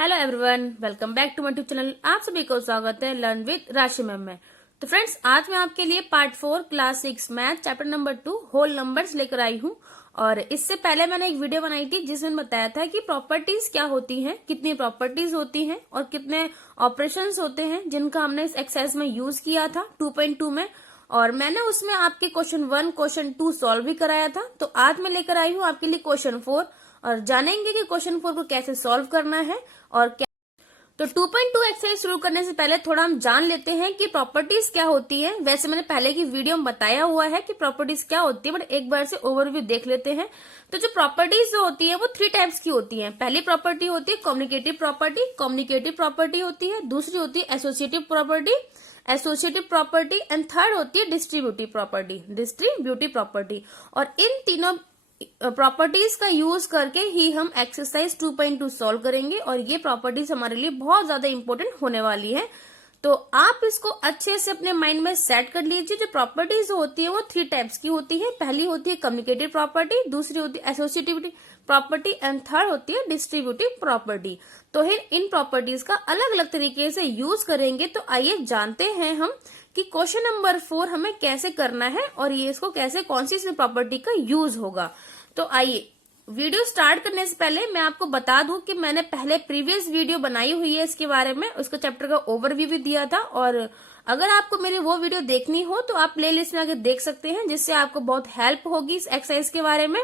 Hello everyone, welcome back to my YouTube channel. आप सभी को स्वागत है लर्न विद राशि मैम में। तो फ्रेंड्स, आज मैं आपके लिए part 4 class 6 math chapter number 2 whole numbers लेकर आई हूँ। और इससे पहले मैंने एक वीडियो बनाई थी जिसमें बताया था कि प्रॉपर्टीज क्या होती हैं, कितनी प्रॉपर्टीज होती हैं और कितने ऑपरेशंस होते हैं जिनका हमने इस एक्सरसाइज में यूज किया था 2.2 में। और मैंने उसमें आपके क्वेश्चन 1 क्वेश्चन 2 सॉल्व भी कराया था। तो आज मैं लेकर आई हूँ आपके लिए क्वेश्चन 4 और जानेंगे कि क्वेश्चन 4 को कैसे सॉल्व करना है और क्या। तो 2.2 एक्सरसाइज शुरू करने से पहले थोड़ा हम जान लेते हैं कि प्रॉपर्टीज क्या होती है। वैसे मैंने पहले की वीडियो में बताया हुआ है कि प्रॉपर्टीज क्या होती है, बट एक बार से ओवरव्यू देख लेते हैं। तो जो प्रॉपर्टीज जो होती है वो 3 टाइप्स की होती है। पहली प्रॉपर्टी होती है कम्युनिकेटिव प्रॉपर्टी, कम्युनिकेटिव प्रॉपर्टी होती है। दूसरी होती है associative property, associative property and third होती है डिस्ट्रीब्यूटिव प्रॉपर्टी, डिस्ट्रीब्यूटिव प्रॉपर्टी। और इन तीनों प्रॉपर्टीज का यूज करके ही हम एक्सरसाइज 2.2 सॉल्व करेंगे और ये प्रॉपर्टीज हमारे लिए बहुत ज्यादा इंपॉर्टेंट होने वाली है। तो आप इसको अच्छे से अपने माइंड में सेट कर लीजिए। जो प्रॉपर्टीज होती है वो 3 टाइप्स की होती है। पहली होती है कम्युनिकेटिव प्रॉपर्टी, दूसरी होती है एसोसिएटिव प्रॉपर्टी एंड थर्ड होती है डिस्ट्रीब्यूटिव प्रॉपर्टी। तो इन प्रॉपर्टीज का अलग अलग तरीके से यूज करेंगे। तो आइए जानते हैं हम कि क्वेश्चन नंबर 4 हमें कैसे करना है और ये इसको कैसे कौन सी प्रॉपर्टी का यूज होगा। तो आइए वीडियो स्टार्ट करने से पहले मैं आपको बता दूं कि मैंने पहले प्रीवियस वीडियो बनाई हुई है इसके बारे में, उसको चैप्टर का ओवरव्यू भी दिया था। और अगर आपको मेरी वो वीडियो देखनी हो तो आप प्लेलिस्ट में आके देख सकते हैं, जिससे आपको बहुत हेल्प होगी इस एक्सरसाइज के बारे में।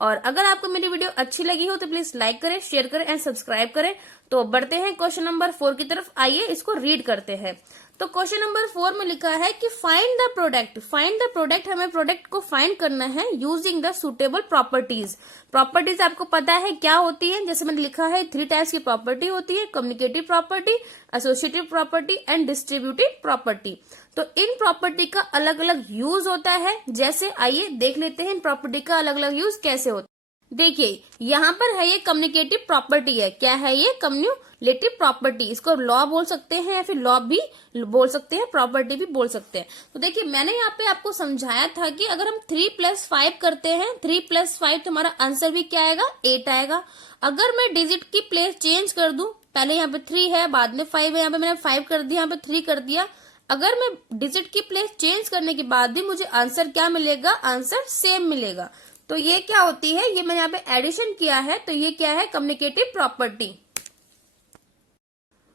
और अगर आपको मेरी वीडियो अच्छी लगी हो तो प्लीज लाइक करें, शेयर करें एंड सब्सक्राइब करें। तो बढ़ते हैं क्वेश्चन नंबर 4 की तरफ। आइए इसको रीड करते हैं। तो क्वेश्चन नंबर 4 में लिखा है कि find the product. Find the product, हमें प्रोडक्ट को फाइंड करना है using the suitable properties. Properties आपको पता है क्या होती है, जैसे मैंने लिखा है 3 टाइप्स की प्रॉपर्टी होती है, communicative property, associative property and distributive property. तो इन प्रॉपर्टी का अलग अलग यूज होता है। जैसे आइए देख लेते हैं इन प्रॉपर्टी का अलग अलग यूज कैसे होता है। देखिए यहाँ पर है ये कम्युनिकेटिव प्रॉपर्टी है। क्या है ये? Communicative property. इसको लॉ बोल सकते हैं या फिर लॉ भी बोल सकते हैं, प्रॉपर्टी भी बोल सकते हैं। तो देखिए मैंने यहाँ पे आपको समझाया था कि अगर हम 3 + 5 करते हैं, 3 + 5 तो हमारा आंसर भी क्या आएगा? 8 आएगा। अगर मैं डिजिट की प्लेस चेंज कर दूं, पहले यहाँ पे 3 है, बाद में 5 है, यहाँ पे मैंने 5 कर दिया, यहाँ पे 3 कर दिया। अगर मैं डिजिट की प्लेस चेंज करने के बाद भी मुझे आंसर क्या मिलेगा? आंसर सेम मिलेगा। तो ये क्या होती है? ये मैंने यहाँ पे एडिशन किया है, तो ये क्या है? Communicative property.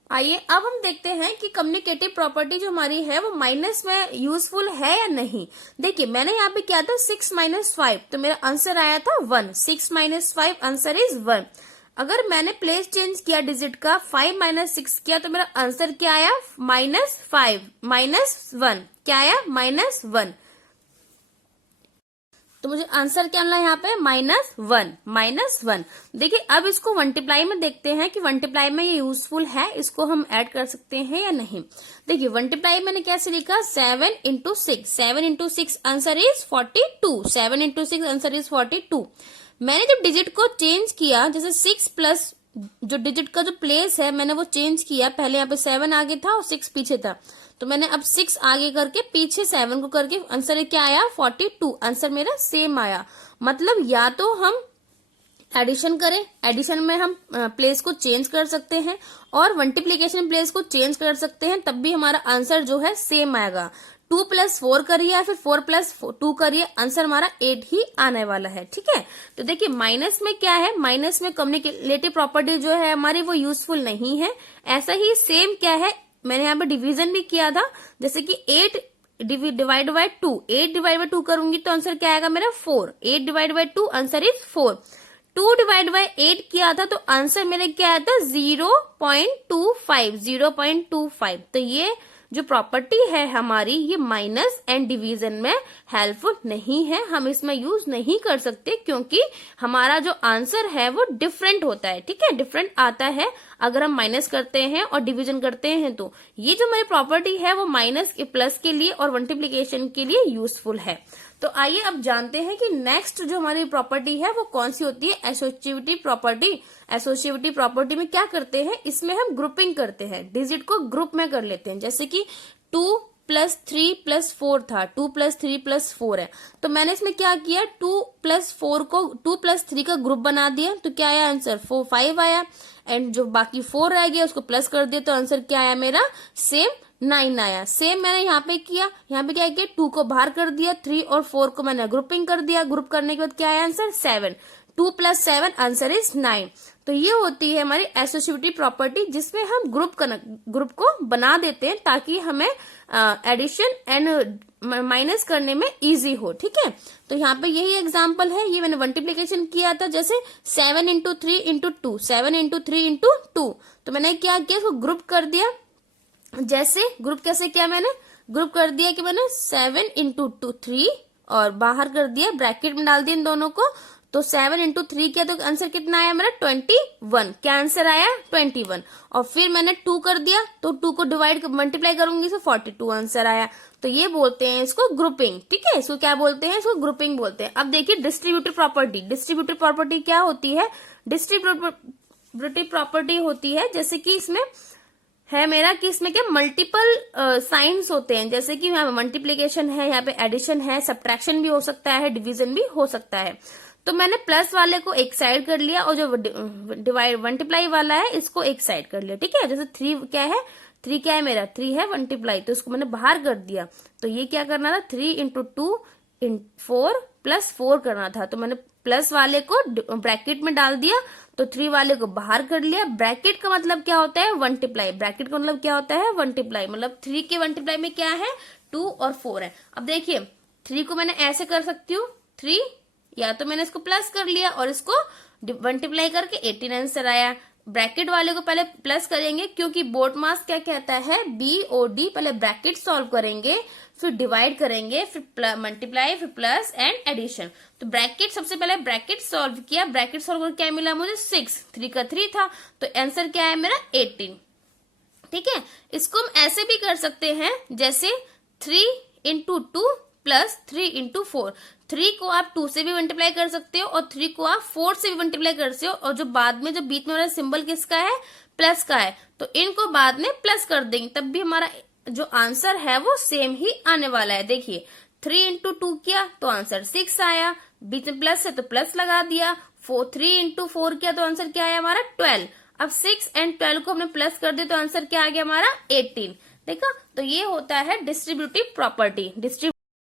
आइए अब हम देखते हैं कि कम्युनिकेटिव प्रॉपर्टी जो हमारी है वो माइनस में यूजफुल है या नहीं। देखिए मैंने यहाँ पे किया था 6 - 5, तो मेरा आंसर आया था 1। 6 - 5 आंसर इज 1। अगर मैंने प्लेस चेंज किया डिजिट का, 5 - 6 किया, तो मेरा आंसर क्या आया? -5 -1। क्या आया? -1। तो मुझे आंसर क्या मिला यहाँ पे? -1। देखिए अब इसको मल्टीप्लाई में देखते हैं कि मल्टीप्लाई में ये यूजफुल है, इसको हम ऐड कर सकते हैं या नहीं। देखिए मल्टीप्लाई मैंने कैसे लिखा? 7 × 6। 7 × 6 आंसर इज 42। 7 × 6 answer is 42। मैंने जब डिजिट को चेंज किया, जैसे 6 प्लस जो डिजिट का जो प्लेस है मैंने वो चेंज किया। पहले यहाँ पे 7 आगे था और 6 पीछे था, तो मैंने अब 6 आगे करके पीछे 7 को करके आंसर क्या आया? 42। आंसर मेरा सेम आया। मतलब या तो हम एडिशन करें, एडिशन में हम प्लेस को चेंज कर सकते हैं, और मल्टीप्लीकेशन प्लेस को चेंज कर सकते हैं, तब भी हमारा आंसर जो है सेम आएगा। 2 + 4 करिए या फिर 4 + 2 करिए, आंसर हमारा 8 ही आने वाला है। ठीक है, तो देखिए माइनस में क्या है? माइनस में कम्युनिकेटिव प्रॉपर्टी जो है हमारी वो यूजफुल नहीं है। ऐसा ही सेम क्या है, मैंने यहाँ पे डिवीजन भी किया था, जैसे कि 8 डिवाइड बाय 2। 8 डिवाइड बाय 2 करूंगी तो आंसर क्या आएगा मेरा? 4। 8 divide by 2 answer is 4। 2 divide by 8 किया था तो आंसर मेरे क्या आया था? 0.25। 0.25। तो ये जो प्रॉपर्टी है हमारी, ये माइनस एंड डिवीजन में हेल्पफुल नहीं है, हम इसमें यूज नहीं कर सकते, क्योंकि हमारा जो आंसर है वो डिफरेंट होता है। ठीक है, डिफरेंट आता है अगर हम माइनस करते हैं और डिवीजन करते हैं। तो ये जो हमारी प्रॉपर्टी है वो माइनस प्लस के लिए और मल्टीप्लीकेशन के लिए यूजफुल है। तो आइए अब जानते हैं कि नेक्स्ट जो हमारी प्रॉपर्टी है वो कौन सी होती है? Associative property. एसोसिएटिव प्रॉपर्टी में क्या करते हैं? इसमें हम ग्रुपिंग करते हैं, डिजिट को ग्रुप में कर लेते हैं। जैसे कि 2 + 3 + 4 था, 2 + 3 + 4 है, तो मैंने इसमें क्या किया? 2 + 4 को 2 + 3 का ग्रुप बना दिया, तो क्या आया आंसर? 5 आया। एंड जो बाकी 4 रह गया उसको प्लस कर दिया, तो आंसर क्या आया मेरा, सेम 9 आया। सेम मैंने यहाँ पे किया, यहाँ पे क्या किया, 2 को बाहर कर दिया, 3 और 4 को मैंने ग्रुपिंग कर दिया, ग्रुप करने के बाद क्या आया आंसर, 7। 2 + 7 answer is 9। तो ये होती है हमारी एसोसिएटिव प्रॉपर्टी, जिसमें हम ग्रुप को बना देते हैं ताकि हमें एडिशन एंड माइनस करने में इजी हो। ठीक है, तो यहाँ पे यही एग्जांपल है, ये मैंने मल्टीप्लिकेशन किया था, जैसे 7 × 3 × 2, 7 × 3 × 2, तो मैंने क्या किया, इसको ग्रुप कर दिया। जैसे ग्रुप कैसे किया, मैंने ग्रुप कर दिया कि मैंने 7 × 2 3 और बाहर कर दिया, ब्रैकेट में डाल दिया इन दोनों को, तो 7 × 3 किया तो आंसर कितना आया मेरा, 21। क्या आंसर आया, 21। और फिर मैंने 2 कर दिया, तो 2 को डिवाइड मल्टीप्लाई करूंगी तो 42 आंसर आया। तो ये बोलते हैं इसको ग्रुपिंग। ठीक है, इसको क्या बोलते हैं, इसको ग्रुपिंग बोलते हैं। अब देखिए डिस्ट्रीब्यूटिव प्रॉपर्टी। डिस्ट्रीब्यूटिव प्रॉपर्टी क्या होती है, डिस्ट्रीब्यूटिव प्रॉपर्टी होती है जैसे कि इसमें है मेरा कि इसमें क्या मल्टीपल साइंस होते हैं, जैसे कि यहाँ पे मल्टीप्लीकेशन है, यहाँ पे एडिशन है, सब्ट्रैक्शन भी हो सकता है, डिवीजन भी हो सकता है। तो मैंने प्लस वाले को एक साइड कर लिया और जो डिवाइड मल्टीप्लाई वाला है इसको एक साइड कर लिया। ठीक है, जैसे 3 क्या है, 3 क्या है मेरा, 3 है मल्टीप्लाई, तो इसको मैंने बाहर कर दिया। तो ये क्या करना था, 3 × 2 × 4 + 4 करना था, तो मैंने प्लस वाले को ब्रैकेट में डाल दिया, तो 3 वाले को बाहर कर लिया। ब्रैकेट का मतलब क्या होता है, मल्टीप्लाई। ब्रैकेट का मतलब क्या होता है, मल्टीप्लाई। मतलब 3 के मल्टीप्लाई में क्या है, 2 और 4 है। अब देखिए 3 को मैंने ऐसे कर सकती हूँ, 3 या तो मैंने इसको प्लस कर लिया और इसको मल्टीप्लाई करके 18 आंसर आया। ब्रैकेट वाले को पहले प्लस करेंगे क्योंकि बोर्ड मास क्या कहता है, BOD। पहले ब्रैकेट सॉल्व करेंगे, फिर डिवाइड करेंगे, फिर मल्टीप्लाई, फिर प्लस एंड एडिशन। तो ब्रैकेट सबसे पहले ब्रैकेट सॉल्व किया, ब्रैकेट सॉल्व करके क्या मिला मुझे, 6। 3 का 3 था, तो आंसर क्या है मेरा, 18। ठीक है, इसको हम ऐसे भी कर सकते हैं जैसे 3 × 2 + 3 × 4। 3 को आप 2 से भी मल्टीप्लाई कर सकते हो और 3 को आप 4 से भी मल्टीप्लाई कर सकते हो, और जो बाद में जो बीच में वाला सिंबल किसका है, प्लस का है, तो इनको बाद में प्लस कर देंगे, तब भी हमारा जो आंसर है वो सेम ही आने वाला है। देखिए 3 × 2 किया तो आंसर 6 आया, बीच में प्लस है तो प्लस लगा दिया। 3 × 4 किया तो आंसर क्या आया हमारा, 12। अब 6 और 12 को हमने प्लस कर दिया तो आंसर क्या आ गया हमारा, 18। देखा, तो ये होता है डिस्ट्रीब्यूटिव प्रॉपर्टी।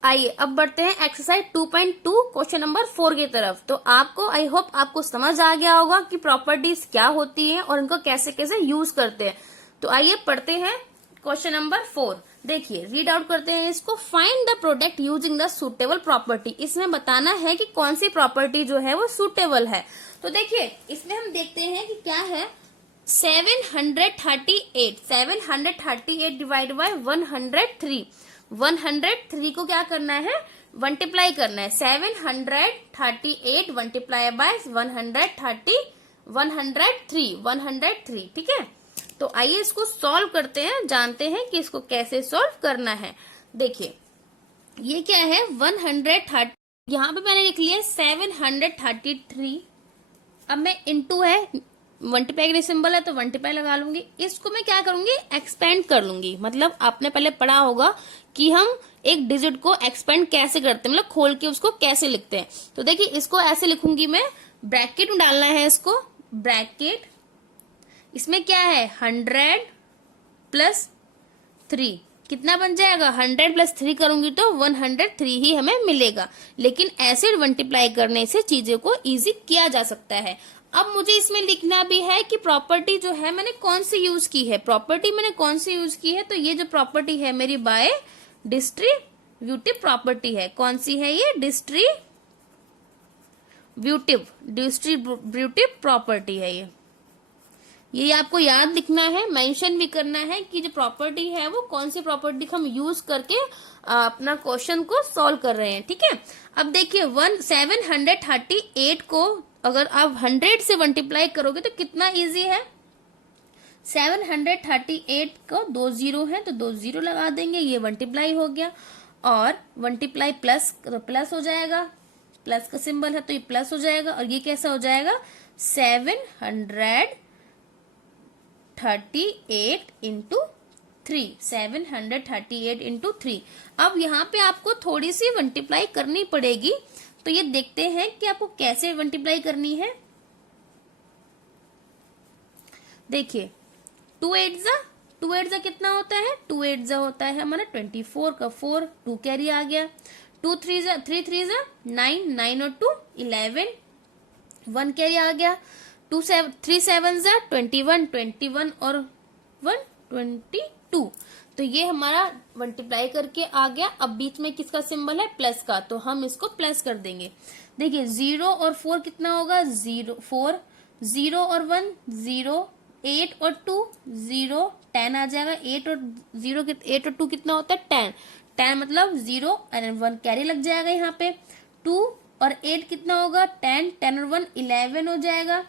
आइए अब बढ़ते हैं एक्सरसाइज 2.2 क्वेश्चन नंबर 4 की तरफ। तो आपको आई होप आपको समझ आ गया होगा कि प्रॉपर्टीज क्या होती हैं और इनको कैसे कैसे यूज करते हैं। तो आइए पढ़ते हैं क्वेश्चन नंबर 4। देखिए रीड आउट करते हैं इसको। Find the product using the suitable property. इसमें बताना है कि कौन सी प्रॉपर्टी जो है वो सुटेबल है। तो देखिए इसमें हम देखते हैं कि क्या है, 738 डिवाइड बाय 103। 103 को क्या करना है, मल्टीप्लाई करना है। 738 मल्टीप्लाई बाय 103। ठीक है, तो आइए इसको सॉल्व करते हैं, जानते हैं कि इसको कैसे सॉल्व करना है। देखिए ये क्या है, 130, यहाँ पे मैंने लिख लिया 733। अब मैं इंटू है, मल्टीप्लाई का सिंबल है तो मल्टीप्लाई लगा लूंगी। इसको मैं क्या करूंगी, एक्सपेंड कर लूंगी। मतलब आपने पहले पढ़ा होगा कि हम एक डिजिट को एक्सपेंड कैसे करते हैं, मतलब खोल के उसको कैसे लिखते हैं। तो देखिए इसको ऐसे लिखूंगी मैं, ब्रैकेट में डालना है इसको, ब्रैकेट, इसमें क्या है 100 + 3 कितना बन जाएगा, 100 + 3 करूंगी तो 103 ही हमें मिलेगा। लेकिन ऐसे मल्टीप्लाई करने से चीजों को इजी किया जा सकता है। अब मुझे इसमें लिखना भी है कि प्रॉपर्टी जो है मैंने कौन सी यूज की है। प्रॉपर्टी मैंने कौन सी यूज की है, तो ये जो प्रॉपर्टी है मेरी बाय डिस्ट्रीब्यूटिव प्रॉपर्टी है। कौन सी है ये, डिस्ट्रीब्यूटिव प्रॉपर्टी है ये आपको याद लिखना है, मेंशन भी करना है कि जो प्रॉपर्टी है वो कौन सी प्रॉपर्टी हम यूज करके अपना क्वेश्चन को सॉल्व कर रहे हैं। ठीक है, अब देखिए 738 को अगर आप 100 से मल्टीप्लाई करोगे तो कितना इजी है। 738 को 2 0 है तो 2 0 लगा देंगे, ये मल्टीप्लाई हो गया। और मल्टीप्लाई प्लस तो प्लस हो जाएगा, प्लस का सिंबल है तो ये प्लस हो जाएगा। और ये कैसा हो जाएगा, 738 × 3, 738 × 3। अब यहाँ पे आपको थोड़ी सी मल्टीप्लाई करनी पड़ेगी, तो ये देखते हैं कि आपको कैसे मल्टीप्लाई करनी है। देखिए 2 8 कितना होता है, 2 8 होता है हमारा 24 का 4, 2 कैरी आ गया। 3 3 9, 9 और 2 11, 1 कैरी आ गया। 3 7 21, 21 और 1 22। तो ये हमारा मल्टीप्लाई करके आ गया। अब बीच में किसका सिंबल है, प्लस का, तो हम इसको प्लस कर देंगे। देखिए 0 और 4 कितना होगा, 4, 0 और 1 0, 8 और 2 0, 10 आ जाएगा। 8 और 2 कितना होता है, 10, 10 मतलब 0 और 1 कैरी लग जाएगा यहाँ पे। 2 और 8 कितना होगा, 10, 10 और 1 11 हो जाएगा।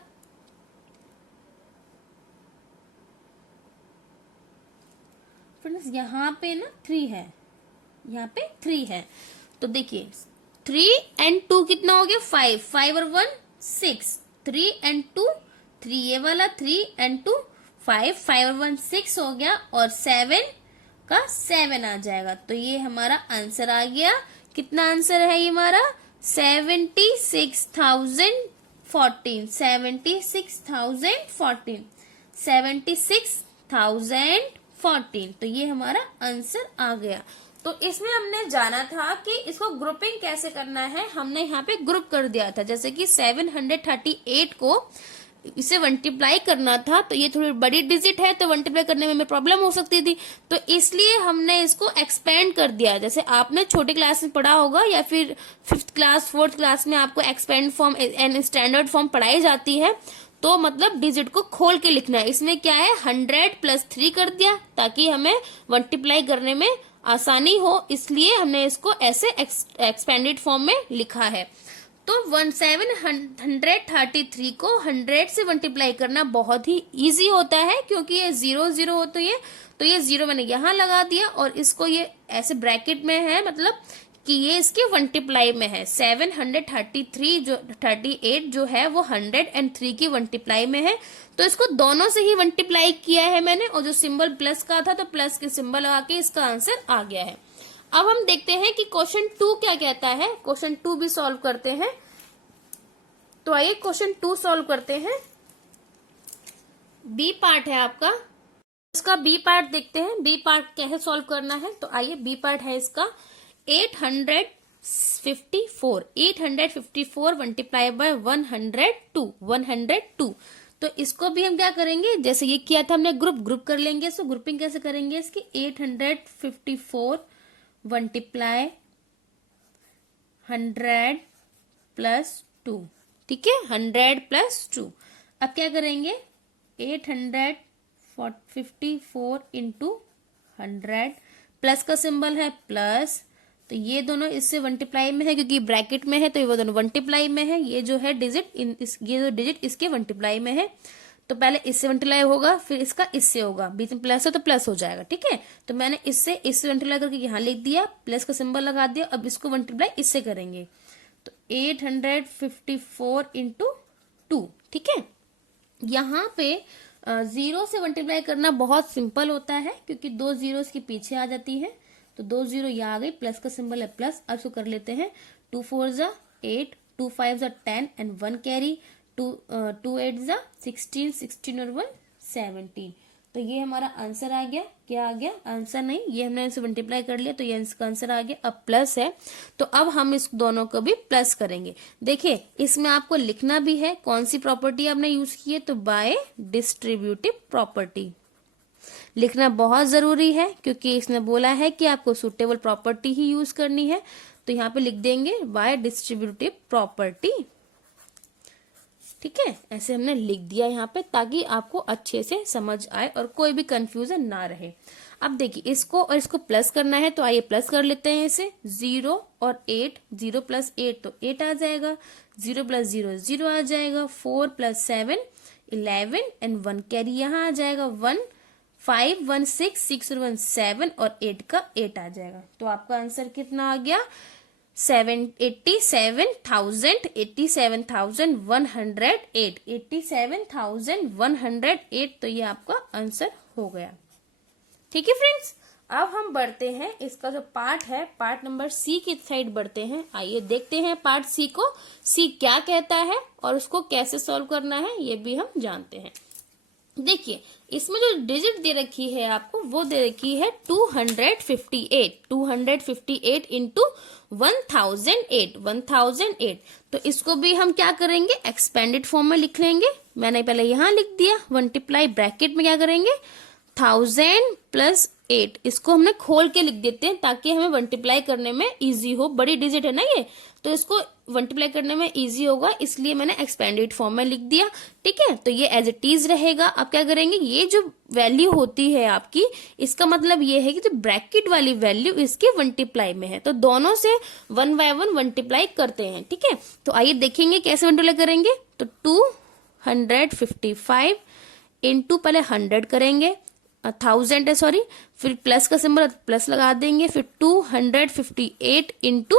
फ्रेंड्स यहाँ पे ना 3 है, यहाँ पे 3 है। तो देखिए 3 और 2 कितना हो गया, 5, 5 और 1 6, 3 और 2 3, ये वाला 3 और 2 5, 5 और 1 6 हो गया, और 7 का 7 आ जाएगा। तो ये हमारा आंसर आ गया। कितना आंसर है ये हमारा, 76,014, 76,014, 76,014। तो ये हमारा आंसर आ गया। तो इसमें हमने जाना था कि इसको ग्रुपिंग कैसे करना है, हमने यहाँ पे ग्रुप कर दिया था। जैसे कि 738 को इसे मल्टीप्लाई करना था, तो ये थोड़ी बड़ी डिजिट है तो मल्टीप्लाई करने में हमें प्रॉब्लम हो सकती थी, तो इसलिए हमने इसको एक्सपेंड कर दिया। जैसे आपने छोटे क्लास में पढ़ा होगा या फिर 5th क्लास 4th क्लास में आपको expand form and standard form पढ़ाई जाती है, तो मतलब डिजिट को खोल के लिखना है। इसमें क्या है, 100 + 3 कर दिया ताकि हमें मल्टीप्लाई करने में आसानी हो, इसलिए हमने इसको ऐसे एक्सपेंडेड फॉर्म में लिखा है। तो 733 को 100 से मल्टीप्लाई करना बहुत ही इजी होता है, क्योंकि ये 0 0 हो, तो ये 0 मैंने यहाँ लगा दिया, और इसको ये ऐसे ब्रैकेट में है, मतलब कि ये इसके मल्टीप्लाई में है। 733 जो 38 जो है वो 103 की मल्टीप्लाई में है, तो इसको दोनों से ही मल्टीप्लाई किया है मैंने, और जो सिंबल प्लस का था तो प्लस के सिंबल लगा के इसका आंसर आ गया है। अब हम देखते हैं कि क्वेश्चन 2 क्या कहता है। क्वेश्चन 2 भी सॉल्व करते हैं। तो आइए क्वेश्चन 2 सॉल्व करते हैं। बी पार्ट है आपका, इसका बी पार्ट देखते हैं। बी पार्ट कैसे सॉल्व करना है, तो आइए बी पार्ट है इसका 854 मल्टीप्लाई बाय 102। तो इसको भी हम क्या करेंगे, जैसे ये किया था हमने ग्रुप कर लेंगे। सो ग्रुपिंग कैसे करेंगे इसकी, 854 मल्टीप्लाई 100 + 2, ठीक है, 100 + 2। अब क्या करेंगे, 854 इंटू 100, प्लस का सिंबल है प्लस, तो ये दोनों इससे मल्टीप्लाई में है, क्योंकि ब्रैकेट में है तो ये वो दोनों मल्टीप्लाई में है। ये जो है डिजिट ये जो डिजिट इसके मल्टीप्लाई में है, तो पहले इससे मल्टीप्लाई होगा, फिर इसका इससे होगा, बीच में प्लस है तो प्लस हो जाएगा, ठीक है। तो मैंने इससे मल्टीप्लाई करके यहाँ लिख दिया, प्लस का सिंबल लगा दिया। अब इसको मल्टीप्लाई इससे करेंगे, तो 854 इंटू 2, ठीक है। यहाँ पे 0 से मल्टीप्लाई करना बहुत सिंपल होता है, क्योंकि 2 0 के पीछे आ जाती है, तो 2 0 यहाँ आ गई, प्लस का सिंबल है प्लस। अब इसको कर लेते हैं, 2 4 8, 2 5 10 एंड 1 कैरी, 2 8 16, 16 और 1 17। तो ये हमारा आंसर आ गया। क्या आ गया, आंसर नहीं, ये हमने इसे मल्टीप्लाई कर लिया, तो ये इसका आंसर आ गया। अब प्लस है, तो अब हम इस दोनों को भी प्लस करेंगे। देखिए इसमें आपको लिखना भी है कौन सी प्रॉपर्टी आपने यूज की है, तो बाय डिस्ट्रीब्यूटिव प्रॉपर्टी लिखना बहुत जरूरी है, क्योंकि इसने बोला है कि आपको सुटेबल प्रॉपर्टी ही यूज करनी है। तो यहाँ पे लिख देंगे बाय डिस्ट्रीब्यूटिव प्रॉपर्टी, ठीक है। ऐसे हमने लिख दिया यहाँ पे, ताकि आपको अच्छे से समझ आए और कोई भी कंफ्यूजन ना रहे। अब देखिए इसको और इसको प्लस करना है, तो आइए प्लस कर लेते हैं इसे। 0 और 8, 0 + 8 तो 8 आ जाएगा, 0 + 0 0 आ जाएगा, 4 + 7 11 एंड 1 कैरी यहाँ आ जाएगा, 1 5 1 6 6 और 1 7 और 8 का 8 आ जाएगा। तो आपका आंसर कितना आ गया, 87,108, 87,108। तो ये आपका आंसर हो गया, ठीक है फ्रेंड्स। अब हम बढ़ते हैं, इसका जो पार्ट है, पार्ट नंबर सी की साइड बढ़ते हैं। आइए देखते हैं पार्ट सी को, सी क्या कहता है और उसको कैसे सॉल्व करना है ये भी हम जानते हैं। देखिए इसमें जो डिजिट दे रखी है आपको वो दे रखी है 258 इंटू 1008 तो इसको भी हम क्या करेंगे एक्सपेंडेड फॉर्म में लिख लेंगे। मैंने पहले यहां लिख दिया, मल्टीप्लाई ब्रैकेट में क्या करेंगे 1000 प्लस 8, इसको हमने खोल के लिख देते हैं ताकि हमें मल्टीप्लाई करने में इजी हो, बड़ी डिजिट है ना ये, तो इसको मल्टीप्लाई करने में इजी होगा, इसलिए मैंने एक्सपेंडेड फॉर्म में लिख दिया। ठीक है, तो ये एज इट इज रहेगा। अब क्या करेंगे, ये जो वैल्यू होती है आपकी, इसका मतलब ये है कि जो ब्रैकेट वाली वैल्यू इसके मल्टीप्लाई में है, तो दोनों से 1 बाय 1 मल्टीप्लाई करते हैं। ठीक है, तो आइए देखेंगे कैसे मल्टीप्लाई करेंगे। तो 255 इंटू पहले 100 करेंगे, 1000 है सॉरी, फिर प्लस का सिंबल प्लस लगा देंगे, फिर 258 इंटू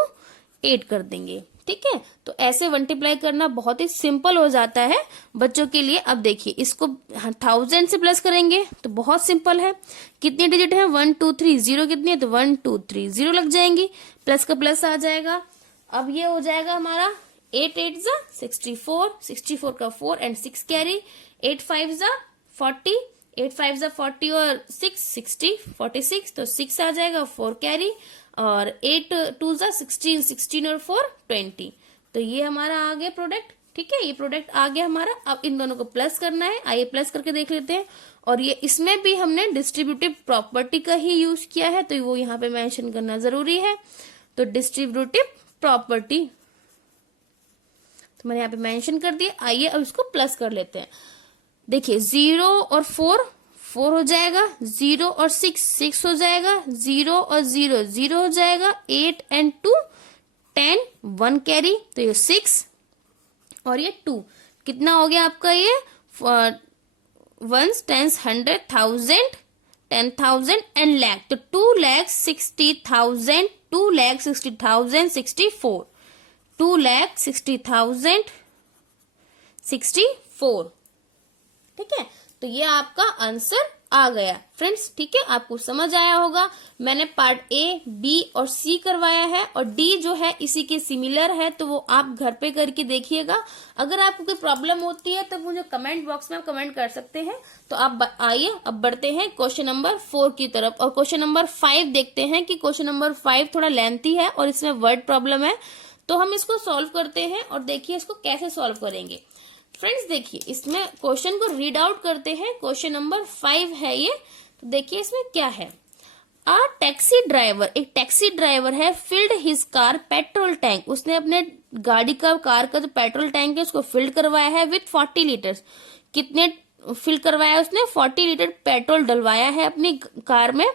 8 कर देंगे। ठीक है, तो ऐसे मल्टीप्लाई करना बहुत ही सिंपल हो जाता है बच्चों के लिए। अब देखिए इसको 1000 से प्लस करेंगे तो बहुत सिंपल है, कितनी डिजिट है 1 2 3, जीरो कितनी है तो 1 2 3 जीरो लग जाएंगी, प्लस का प्लस आ जाएगा। अब ये हो जाएगा हमारा 8 8 जा 64, 64 का 4 एंड 6 कैरी, 8 5 जा 40, 8 5 जा 40 और 6 60 46, तो 6 आ जाएगा 4 कैरी, और 8 2 जा 16, 16 और 4 20, तो ये हमारा आ गया प्रोडक्ट। ठीक है, ये प्रोडक्ट आ गया हमारा। अब इन दोनों को प्लस करना है, आइए प्लस करके देख लेते हैं। और ये इसमें भी हमने डिस्ट्रीब्यूटिव प्रॉपर्टी का ही यूज किया है, तो वो यहाँ पे मेंशन करना जरूरी है। तो डिस्ट्रीब्यूटिव प्रॉपर्टी तो मैंने यहाँ पे मेंशन कर दिया। आइए अब इसको प्लस कर लेते हैं। देखिए 0 और 4 4 हो जाएगा, 0 और 6 6 हो जाएगा, 0 और 0 0 हो जाएगा, 8 एंड 2 10, 1 कैरी, तो ये 6 और ये 2, कितना हो गया आपका ये 1 10 100 1000 10,000 एंड लैख, तो 2,60,000 2,60,000 64, 2,60,000 64। ठीक है, तो ये आपका आंसर आ गया फ्रेंड्स। ठीक है, आपको समझ आया होगा। मैंने पार्ट ए, बी और सी करवाया है, और डी जो है इसी के सिमिलर है, तो वो आप घर पे करके देखिएगा। अगर आपको कोई प्रॉब्लम होती है तो मुझे कमेंट बॉक्स में आप कमेंट कर सकते हैं। तो आप आइए अब बढ़ते हैं क्वेश्चन नंबर 4 की तरफ, और क्वेश्चन नंबर 5 देखते हैं कि क्वेश्चन नंबर 5 थोड़ा लेंथी है और इसमें वर्ड प्रॉब्लम है, तो हम इसको सॉल्व करते हैं और देखिए इसको कैसे सॉल्व करेंगे। फ्रेंड्स देखिए इसमें क्वेश्चन को रीड आउट करते हैं। क्वेश्चन नंबर 5 है ये, तो देखिए इसमें क्या है। आ टैक्सी ड्राइवर, एक टैक्सी ड्राइवर है, field his car petrol tank, उसने अपने गाड़ी का कार का जो पेट्रोल टैंक है उसको फिल्ड करवाया है विथ 40 लीटर्स। कितने फिल करवाया उसने 40 लीटर पेट्रोल डलवाया है अपनी कार में,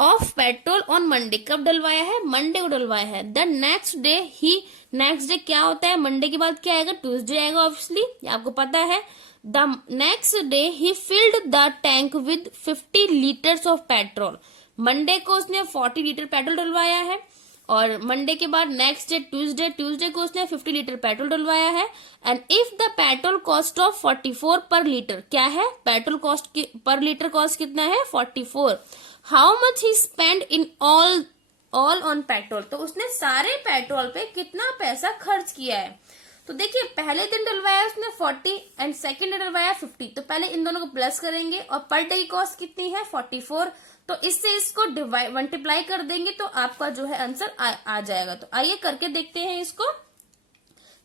ऑफ पेट्रोल ऑन मंडे, कब डलवाया है मंडे को डलवाया है। The next day he, next day क्या होता है मंडे के बाद क्या आएगा ट्यूसडे आएगा ऑब्वियसली, आपको पता है। The next day he filled the tank with 50 litres of petrol, Monday को उसने 40 लीटर पेट्रोल डलवाया है, और मंडे के बाद नेक्स्ट डे ट्यूसडे, ट्यूसडे को उसने 50 लीटर पेट्रोल डलवाया है। And if the petrol cost of 44 पर लीटर, क्या है petrol cost per litre cost कितना है 44, how much he spend in all on petrol, तो उसने सारे पेट्रोल पे कितना पैसा खर्च किया है। तो देखिए पहले दिन डलवाया उसने 40 एंड सेकेंड डे डलवाया 50, तो पहले इन दोनों को प्लस करेंगे, और पर डे की कॉस्ट कितनी है 44, तो इससे इसको मल्टीप्लाई कर देंगे तो आपका जो है आंसर आ जाएगा। तो आइए करके देखते हैं इसको,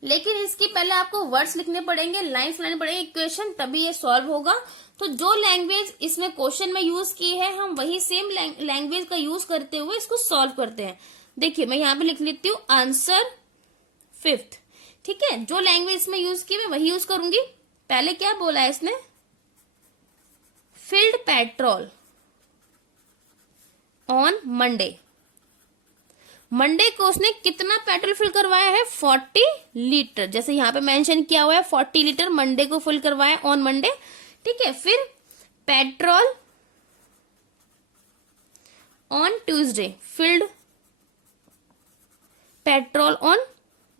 लेकिन इसकी पहले आपको वर्ड्स लिखने पड़ेंगे, लाइन्स लाने पड़ेंगे इक्वेशन, तभी ये सॉल्व होगा। तो जो लैंग्वेज इसमें क्वेश्चन में यूज की है हम वही सेम लैंग्वेज का यूज करते हुए इसको सॉल्व करते हैं। देखिए मैं यहाँ पे लिख लेती हूँ आंसर 5th। ठीक है, जो लैंग्वेज इसमें यूज की मैं वही यूज करूंगी। पहले क्या बोला है इसने, field petrol on Monday, Monday को उसने कितना पेट्रोल फिल करवाया है 40 लीटर, जैसे यहाँ पे मेंशन किया हुआ है 40 लीटर मंडे को फिल करवाया ऑन मंडे। ठीक है, फिर petrol on Tuesday, field petrol on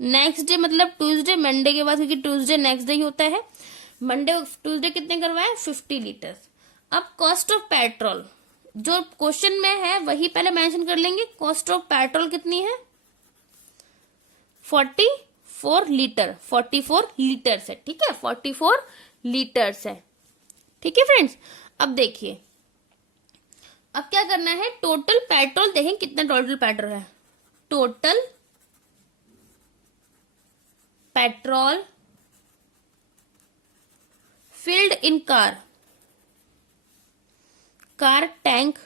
next day, मतलब ट्यूसडे मंडे के बाद, क्योंकि ट्यूसडे नेक्स्ट डे ही होता है, मंडे ट्यूसडे कितने करवाए 50 लीटर। अब कॉस्ट ऑफ पेट्रोल जो क्वेश्चन में है वही पहले मेंशन कर लेंगे, कॉस्ट ऑफ पेट्रोल कितनी है 44 लीटर, 44 लीटर्स है। ठीक है, 44 लीटर्स है। ठीक है फ्रेंड्स। अब देखिए, अब क्या करना है, टोटल पेट्रोल देखें कितना टोटल पेट्रोल है। Total petrol filled in car, car tank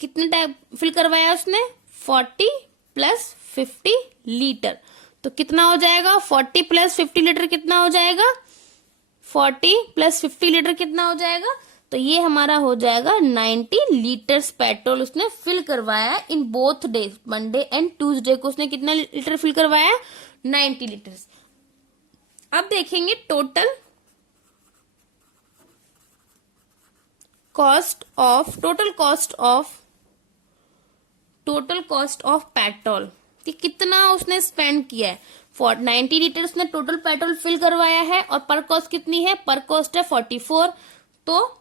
कितने टाइप फिल करवाया उसने, 40 प्लस 50 लीटर। तो कितना हो जाएगा, 40 प्लस 50 लीटर कितना हो जाएगा, 40 प्लस 50 लीटर कितना हो जाएगा, तो ये हमारा हो जाएगा 90 लीटर्स पेट्रोल उसने फिल करवाया in both days, Monday and Tuesday को उसने कितना लीटर फिल करवाया, 90 लीटर्स। अब देखेंगे टोटल कॉस्ट ऑफ पेट्रोल कि कितना उसने स्पेंड किया है। 90 लीटर उसने टोटल पेट्रोल फिल करवाया है और पर कॉस्ट कितनी है, पर कॉस्ट है 44, तो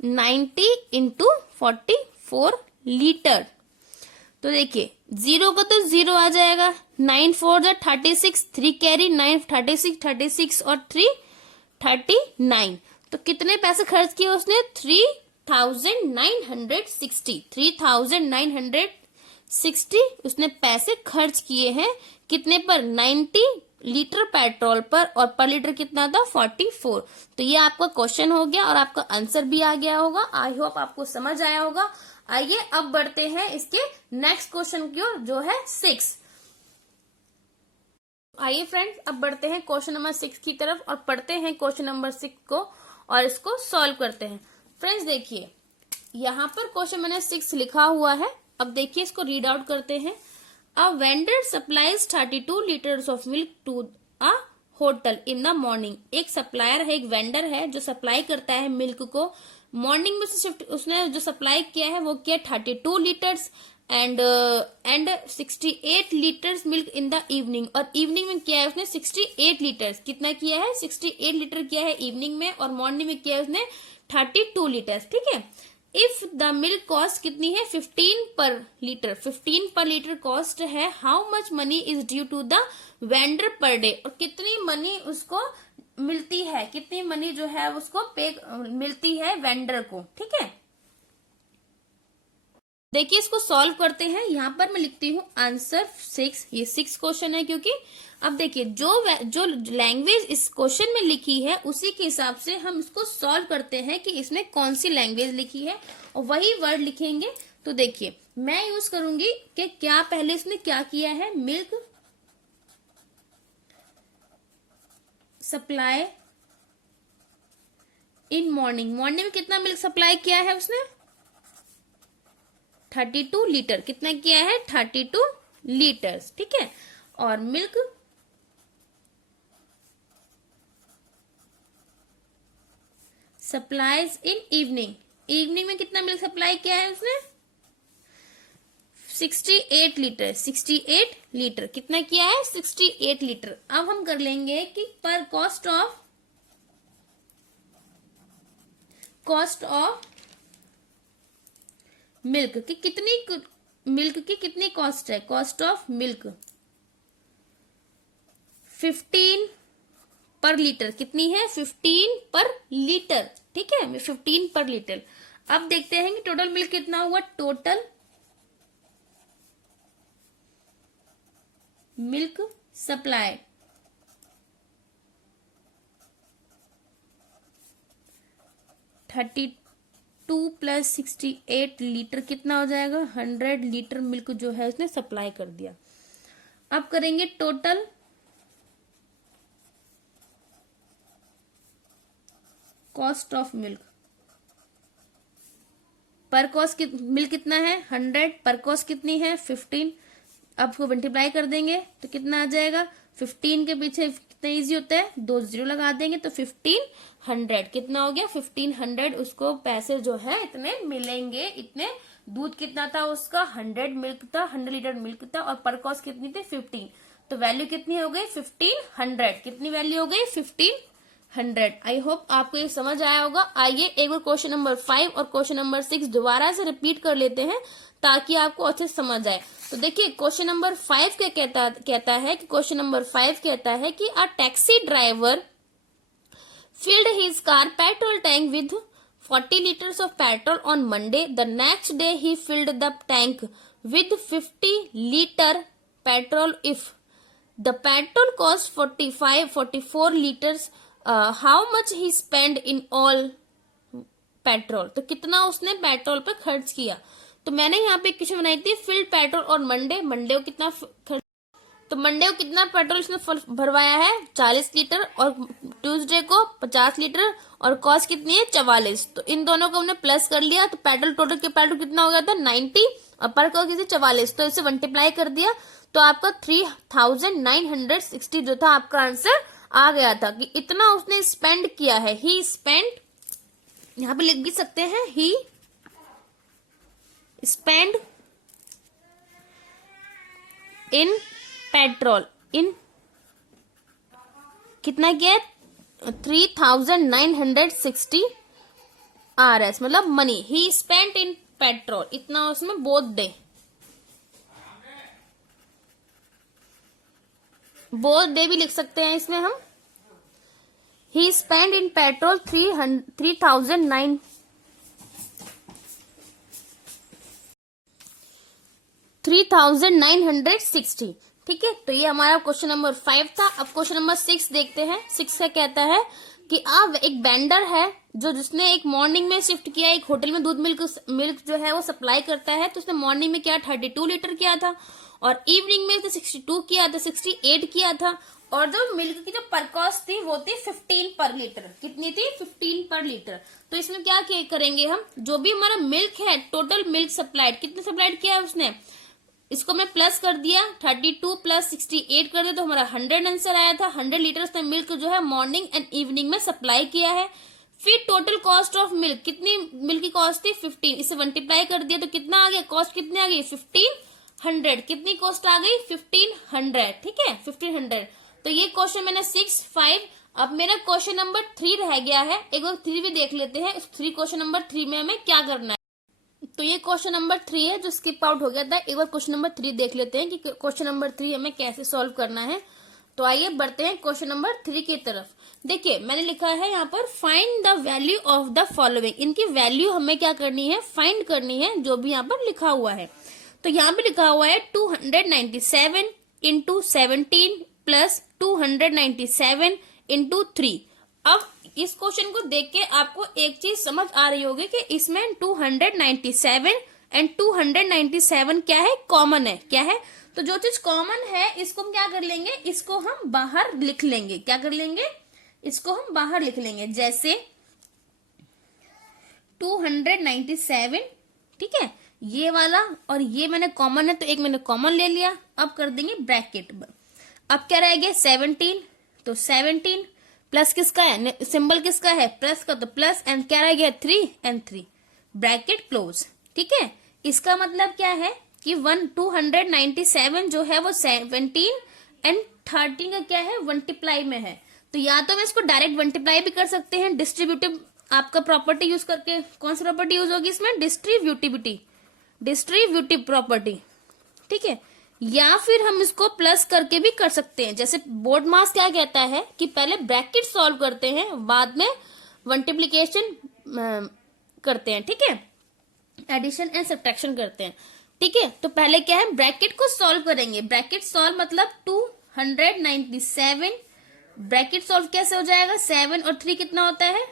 90 इंटू 44 लीटर। तो देखिए जीरो का तो जीरो आ जाएगा, 9 4 जा 36, 3 कैरी 9 36 और 3 39। तो कितने पैसे खर्च किए उसने, 3960 उसने पैसे खर्च किए हैं कितने पर, 90 लीटर पेट्रोल पर, और पर लीटर कितना था, 44। तो ये आपका क्वेश्चन हो गया और आपका आंसर भी आ गया होगा। आई होप आपको समझ आया होगा। आइए अब बढ़ते हैं इसके नेक्स्ट क्वेश्चन की ओर, जो है 6। आइए फ्रेंड्स अब बढ़ते हैं क्वेश्चन नंबर 6 की तरफ और पढ़ते हैं क्वेश्चन नंबर 6 को और इसको सॉल्व करते हैं। फ्रेंड्स देखिए यहाँ पर क्वेश्चन मैंने 6 लिखा हुआ है। अब देखिए इसको रीड आउट करते हैं। A vendor supplies 32 litres of milk to a hotel in the morning. एक सप्लायर है, एक वेंडर है जो सप्लाई करता है मिल्क को। मॉर्निंग में उसने जो सप्लाई किया है वो किया 32 litres and 68 litres milk in the evening, और इवनिंग में किया है उसने 68 लीटर्स। कितना किया है, 68 लीटर किया है इवनिंग में, और मॉर्निंग में किया है उसने 32 लीटर्स। ठीक है। इफ द मिल्क कॉस्ट कितनी है, 15 per litre, 15 per litre cost है। How much money is due to the vendor per day, और कितनी मनी उसको मिलती है, कितनी मनी जो है उसको पे मिलती है वेंडर को। ठीक है। देखिए इसको सॉल्व करते हैं। यहाँ पर मैं लिखती हूँ आंसर 6। ये 6 क्वेश्चन है क्योंकि अब देखिए जो लैंग्वेज इस क्वेश्चन में लिखी है उसी के हिसाब से हम इसको सॉल्व करते हैं कि इसमें कौन सी लैंग्वेज लिखी है और वही वर्ड लिखेंगे। तो देखिए मैं यूज करूंगी कि क्या पहले इसने क्या किया है, milk supply in morning. Morning में कितना मिल्क सप्लाई किया है उसने, 32 लीटर। कितना किया है, 32 लीटर्स। ठीक है। और milk supplies in evening, evening में कितना मिल्क सप्लाई किया है उसने, 68 लीटर। 68 लीटर कितना किया है, 68 लीटर। अब हम कर लेंगे कि पर कॉस्ट ऑफ मिल्क की कितनी कॉस्ट है, cost of milk 15 per litre. कितनी है, 15 पर लीटर। ठीक है, 15 पर लीटर। अब देखते हैं कि टोटल मिल्क कितना हुआ, total milk supply 32 plus 68 litre कितना हो जाएगा, 100 लीटर मिल्क जो है उसने सप्लाई कर दिया। अब करेंगे टोटल कॉस्ट ऑफ मिल्क। पर कॉस्ट मिल्क कितना है, 100, पर कॉस्ट कितनी है, 15। अब को मल्टीप्लाई कर देंगे तो कितना आ जाएगा, 15 के पीछे कितना इजी होता है, 2 जीरो लगा देंगे तो 1500। कितना हो गया, 1500 उसको पैसे जो है इतने मिलेंगे। इतने दूध कितना था उसका, 100 मिल्क था, 100 लीटर मिल्क था, और पर कॉस्ट कितनी थी, 15। तो वैल्यू कितनी हो गई, 1500। कितनी वैल्यू हो गई, 1500। आई होप आपको ये समझ आया होगा। आइए एक बार क्वेश्चन नंबर 5 और क्वेश्चन नंबर 6 दोबारा से रिपीट कर लेते हैं ताकि आपको अच्छे से समझ आए। तो देखिए क्वेश्चन नंबर 5 क्या कहता है कि क्वेश्चन नंबर 5 कहता है कि a taxi driver filled his car petrol tank with 40 liters of petrol on Monday. The next day he filled the tank with 50 liter petrol. If the petrol cost 44 liters, how much he spent in all petrol? तो कितना उसने petrol पे खर्च किया? तो मैंने यहाँ पे क्वेश्चन बनाई थी फिल्ड पेट्रोल और मंडे को कितना खर्च, तो मंडे को कितना पेट्रोल इसने भरवाया है 40 लीटर और ट्यूसडे को 50 लीटर और कॉस्ट कितनी है 44। तो इन दोनों को हमने प्लस कर लिया तो पेट्रोल टोटल के पेट्रोल कितना हो गया था 90 और पर कॉस्ट कितनी 44, तो इसे मल्टीप्लाई कर दिया तो आपका 3960 जो था आपका आंसर आ गया था कि इतना उसने स्पेंड किया है। ही स्पेंड, यहां पे लिख भी सकते हैं ही स्पेंड इन पेट्रोल, इन कितना किया 3960 RS मतलब money he spent in petrol, इतना उसमें बोथ डे भी लिख सकते हैं इसमें हम। ही स्पेंड इन पेट्रोल 3960। ठीक है, तो ये हमारा क्वेश्चन नंबर 5 था। अब क्वेश्चन नंबर 6 देखते हैं। 6 का कहता है कि आप एक वेंडर है जिसने एक मॉर्निंग में शिफ्ट किया, एक होटल में दूध मिल्क जो है वो सप्लाई करता है। तो उसने मॉर्निंग में क्या 32 लीटर किया था और इवनिंग में 62 किया था, 68 किया था। और जो मिल्क की जो पर कॉस्ट थी वो थी 15 पर लीटर। कितनी थी 15 पर लीटर। तो इसमें क्या करेंगे हम, जो भी हमारा मिल्क है टोटल मिल्क सप्लाइड कितने सप्लाइड किया है उसने, इसको मैं प्लस कर दिया 32 प्लस 68 कर दिया तो हमारा 100 आंसर आया था। 100 लीटर उसने मिल्क जो है मॉर्निंग एंड इवनिंग में सप्लाई किया है। फिर टोटल कॉस्ट ऑफ मिल्क, कितनी मिल्क की कॉस्ट थी 15, इसे मल्टीप्लाई कर दिया तो कितना आ गया, कॉस्ट कितनी आ गई 1500। कितनी कॉस्ट आ गई 1500। ठीक है 1500। तो ये क्वेश्चन मैंने 6, 5। अब मेरा क्वेश्चन नंबर 3 रह गया है, एक बार 3 भी देख लेते हैं। उस 3 क्वेश्चन नंबर 3 में हमें क्या करना है। तो ये क्वेश्चन नंबर 3 है जो स्किप आउट हो गया था। एक बार क्वेश्चन नंबर 3 देख लेते हैं कि क्वेश्चन नंबर 3 हमें कैसे सॉल्व करना है। तो आइए बढ़ते हैं क्वेश्चन नंबर 3 की तरफ। देखिए मैंने लिखा है यहाँ पर find the value of the following. इनकी वैल्यू हमें क्या करनी है, फाइंड करनी है, जो भी यहाँ पर लिखा हुआ है। तो यहाँ पे लिखा हुआ है 297 इंटू 17 प्लस 297 इंटू 3। अब इस क्वेश्चन को देख के आपको एक चीज समझ आ रही होगी कि इसमें 297 एंड 297 क्या है, कॉमन है। क्या है, तो जो चीज कॉमन है इसको हम क्या कर लेंगे, इसको हम बाहर लिख लेंगे। क्या कर लेंगे, इसको हम बाहर लिख लेंगे। जैसे 297, ठीक है, ये वाला और ये मैंने कॉमन है तो एक मैंने कॉमन ले लिया। अब कर देंगे ब्रैकेट। अब क्या रह गया 17, तो 17 प्लस किसका है, सिंबल किसका है प्लस का, तो प्लस एंड क्या रह गया 3 एंड 3 ब्रैकेट क्लोज। ठीक है, इसका मतलब क्या है कि 297 जो है वो 17 एंड 13 का क्या है मल्टीप्लाई में है। तो या तो मैं इसको डायरेक्ट मल्टीप्लाई भी कर सकते हैं डिस्ट्रीब्यूटिव आपका प्रॉपर्टी यूज करके। कौन सी प्रॉपर्टी यूज होगी इसमें, डिस्ट्रीब्यूटिव प्रॉपर्टी। ठीक है, या फिर हम इसको प्लस करके भी कर सकते हैं। जैसे बोर्ड मास क्या कहता है कि पहले ब्रैकेट सॉल्व करते हैं बाद में मल्टीप्लिकेशन करते हैं। ठीक है, एडिशन एंड सब्ट्रैक्शन करते हैं। ठीक है, तो पहले क्या है ब्रैकेट को सॉल्व करेंगे। ब्रैकेट सॉल्व मतलब 297 ब्रैकेट सॉल्व कैसे हो जाएगा, 7 और 3 कितना होता है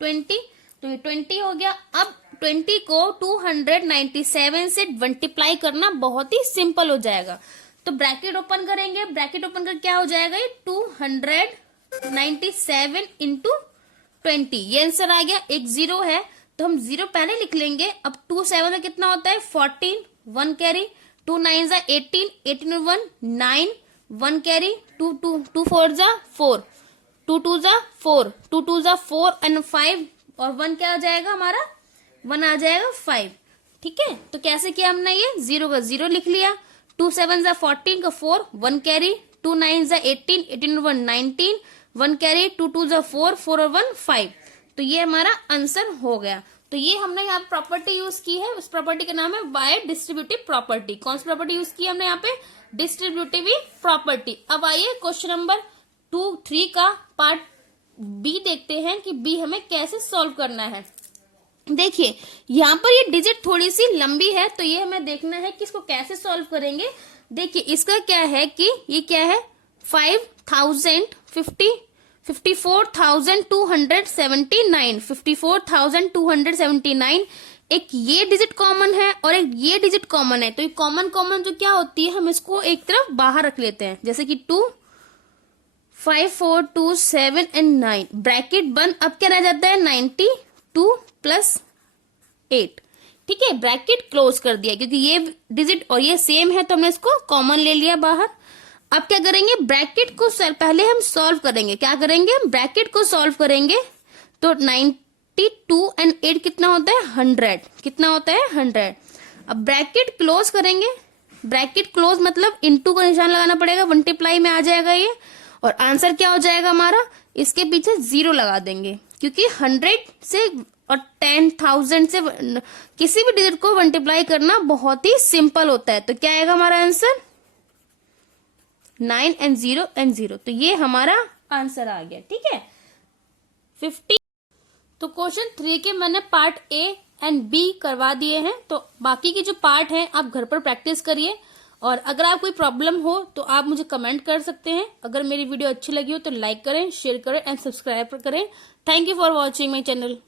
20, तो ये 20 हो गया। अब 20 को 297 से मल्टीप्लाई करना बहुत ही सिंपल हो जाएगा। तो ब्रैकेट ओपन करेंगे, ब्रैकेट ओपन कर क्या हो जाएगा ये 297 इंटू 20, ये आंसर आ गया। एक 0 है तो हम 0 पहले लिख लेंगे। अब 2 7 में कितना होता है 14, 1 कैरी, 2 9 जा 18, 18 और 1 9, 1 कैरी, 2 4 जा 4, 2 2 जा 4, 2 2 जा 4 एंड 5 और 1 क्या आ जाएगा हमारा 1 आ जाएगा 5। ठीक है, तो कैसे किया हमने ये 0 का 0 लिख लिया, 2 7 जा 14 का 4, 1 कैरी, 2 9 जा 18, 18 और 1 19, 1 कैरी, 2 2 जा 4, 4 और 1 5। तो ये हमारा आंसर हो गया। तो ये हमने यहाँ प्रॉपर्टी यूज की है, उस प्रॉपर्टी का नाम है बाय डिस्ट्रीब्यूटिव प्रॉपर्टी। कौन सी प्रॉपर्टी यूज की हमने यहाँ पे, डिस्ट्रीब्यूटिव प्रॉपर्टी। अब आइए क्वेश्चन नंबर 2, 3 का पार्ट बी देखते हैं कि बी हमें कैसे सॉल्व करना है। देखिए यहाँ पर ये डिजिट थोड़ी सी लंबी है, तो ये हमें देखना है कि इसको कैसे सॉल्व करेंगे। देखिए इसका क्या है कि ये क्या है 54,279 एक ये डिजिट कॉमन है और एक ये डिजिट कॉमन है। तो ये कॉमन जो क्या होती है, हम इसको एक तरफ बाहर रख लेते हैं, जैसे कि 2 5 4 2 7 एंड 9 ब्रैकेट बंद। अब क्या रह जाता है 92 प्लस 8। ठीक है, ब्रैकेट क्लोज कर दिया क्योंकि ये डिजिट और ये सेम है तो हमने इसको कॉमन ले लिया बाहर। अब क्या करेंगे, ब्रैकेट को पहले हम सॉल्व करेंगे। क्या करेंगे, ब्रैकेट को सॉल्व करेंगे। तो 92 एंड 8 कितना होता है 100। कितना होता है 100। अब ब्रैकेट क्लोज करेंगे। ब्रैकेट क्लोज मतलब इनटू का निशान लगाना पड़ेगा, मल्टीप्लाई में आ जाएगा ये, और आंसर क्या हो जाएगा हमारा, इसके पीछे 0 लगा देंगे क्योंकि 100 से और 10,000 से किसी भी डिजिट को मल्टीप्लाई करना बहुत ही सिंपल होता है। तो क्या आएगा हमारा आंसर 9 एंड 0 एंड 0। तो ये हमारा आंसर आ गया। ठीक है 50। तो क्वेश्चन 3 के मैंने पार्ट ए एंड बी करवा दिए हैं, तो बाकी के जो पार्ट हैं आप घर पर प्रैक्टिस करिए। और अगर आप कोई प्रॉब्लम हो तो आप मुझे कमेंट कर सकते हैं। अगर मेरी वीडियो अच्छी लगी हो तो लाइक करें, शेयर करें एंड सब्सक्राइब करें। Thank you for watching my channel.